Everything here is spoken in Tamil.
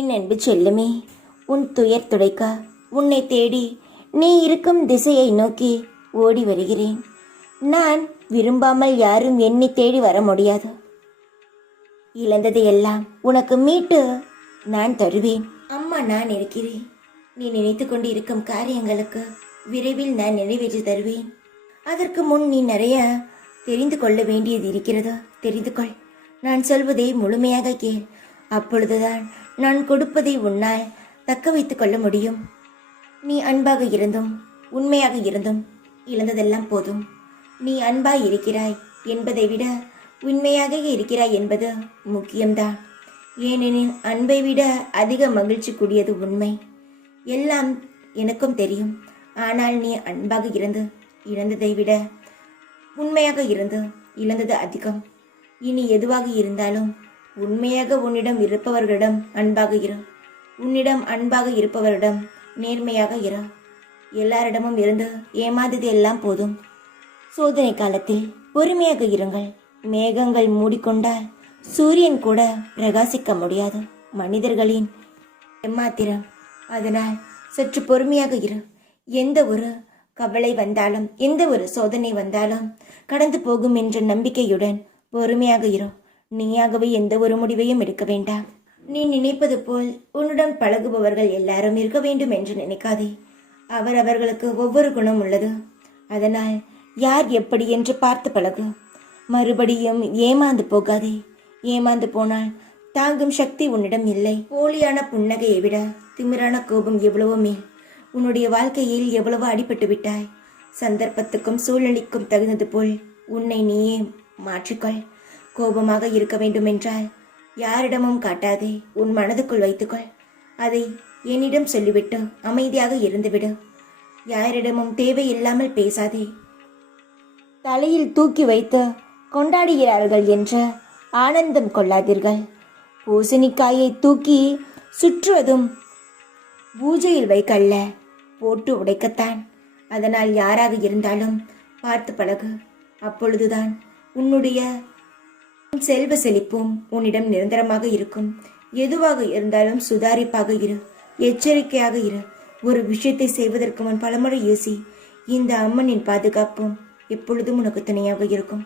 என் அன்பு செல்லுமே, உன் துயர் துடைக்க உன்னை தேடி நீ இருக்கும் திசையை நோக்கி ஓடி வருகிறேன். நான் விரும்பாமல் யாரும் என்னை தேடி வர முடியாது. இழந்ததையெல்லாம் உனக்கு மீட்டு நான் தருவேன். அம்மா, நான் இருக்கிறேன். நீ நினைத்து கொண்டு இருக்கும் காரியங்களுக்கு விரைவில் நான் நிறைவேற்றி தருவேன். அதற்கு முன் நீ நிறைய தெரிந்து கொள்ள வேண்டியது இருக்கிறது. தெரிந்து கொள். நான் சொல்வதை முழுமையாக கேள். அப்பொழுதுதான் நான் கொடுப்பதை உன்னால் தக்க வைத்துக் கொள்ள முடியும். நீ அன்பாக இருந்தும் உண்மையாக இருந்தும் இழந்ததெல்லாம் போதும். நீ அன்பாய் இருக்கிறாய் என்பதை விட உண்மையாக இருக்கிறாய் என்பது முக்கியம்தான். ஏனெனில் அன்பை விட அதிக மகிழ்ச்சி கூடியது உண்மை. எல்லாம் எனக்கும் தெரியும். ஆனால் நீ அன்பாக இருந்து இழந்ததை விட உண்மையாக இருந்து இழந்தது அதிகம். இனி எதுவாக இருந்தாலும் உண்மையாக உன்னிடம் இருப்பவர்களிடம் அன்பாக இரு. உன்னிடம் அன்பாக இருப்பவரிடம் நேர்மையாக இரு. எல்லாரிடமும் இருந்து ஏமாந்தது எல்லாம் போதும். சோதனை காலத்தில் பொறுமையாக இருங்கள். மேகங்கள் மூடிக்கொண்டால் சூரியன் கூட பிரகாசிக்க முடியாது. மனிதர்களின் ஏமாத்திரம். அதனால் சற்று பொறுமையாக இரு. எந்த ஒரு கவலை வந்தாலும் எந்த ஒரு சோதனை வந்தாலும் கடந்து போகும் என்ற நம்பிக்கையுடன் பொறுமையாக இரு. நீயாகவே எந்த ஒரு முடிவையும் எடுக்க வேண்டாம். நீ நினைப்பது போல் உன்னுடன் பழகுபவர்கள் எல்லாரும் இருக்க வேண்டும் என்று நினைக்காதே. அவர்களுக்கு ஒவ்வொரு குணம் உள்ளது. அதனால் யார் எப்படி என்று பார்த்து பழகு. மறுபடியும் ஏமாந்து போகாதே. ஏமாந்து போனால் தாங்கும் சக்தி உன்னிடம் இல்லை. போலியான புன்னகையை விட திமிரான கோபம் எவ்வளவோ மேல். உன்னுடைய வாழ்க்கையில் எவ்வளவோ அடிபட்டு விட்டாய். சந்தர்ப்பத்துக்கும் சூழ்நிலைக்கும் தகுந்தது போல் உன்னை நீயே மாற்றிக்கொள். கோபமாக இருக்க வேண்டும் என்றால் யாரிடமும் காட்டாதே. உன் மனதுக்குள் வைத்துக்கொள். அதை என்னிடம் சொல்லிவிட்டு அமைதியாக இருந்துவிடு. யாரிடமும் தேவையில்லாமல் பேசாதே. தலையில் தூக்கி வைத்து கொண்டாடுகிறார்கள் என்ற ஆனந்தம் கொள்ளாதீர்கள். பூசணிக்காயை தூக்கி சுற்றுவதும் பூஜையில் வைக்கல்ல, போட்டு உடைக்கத்தான். அதனால் யாராக இருந்தாலும் பார்த்து பழகு. அப்பொழுதுதான் உன்னுடைய செல்வ செழிப்பும் உன்னிடம் நிரந்தரமாக இருக்கும். எதுவாக இருந்தாலும் சுதாரிப்பாக இரு. எச்சரிக்கையாக இரு. ஒரு விஷயத்தை செய்வதற்கு முன் பலமுறை யோசி. இந்த அம்மனின் பாதுகாப்பும் எப்பொழுதும் உனக்கு துணையாக இருக்கும்.